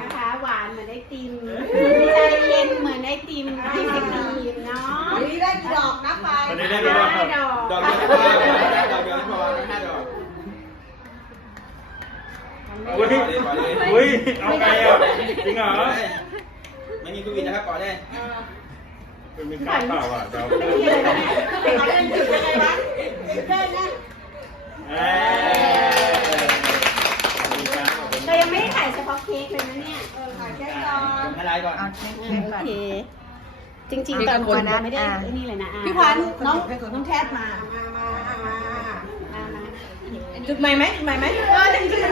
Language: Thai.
นะคะ หวานเหมือนไอติมใจเย็นเหมือนไอติมไอติมเนาะวันนี้ได้ดอกนะไปวันนี้ได้กี่ดอกครับดอกเดียวดอกเดียวที่พอวางห้าดอกอุ้ยอุ้ยเอาไงอะจริงเหรอไม่มีกุ้ยนะครับก่อนได้เป็นมีการเปล่าอะเดี๋ยวเป็นอะไรจุดอะไรวะเต้นนะายังไม่ได้ถ่ายเฉพาะเค้กเลยนะเนี่ยเออถ่ายแค่ก่อนผมให้ไลน์ก่อน เอาเช็คเช็คก่อนโอเค จริงๆตอนคนนะไม่ได้อ่าไอ้นี่เลยนะอะพี่พันธุ์น้องน้องแคทมา มามามามามาจุดใหม่ไหมจุดใหม่ไหมเออจริงๆจุดใหม่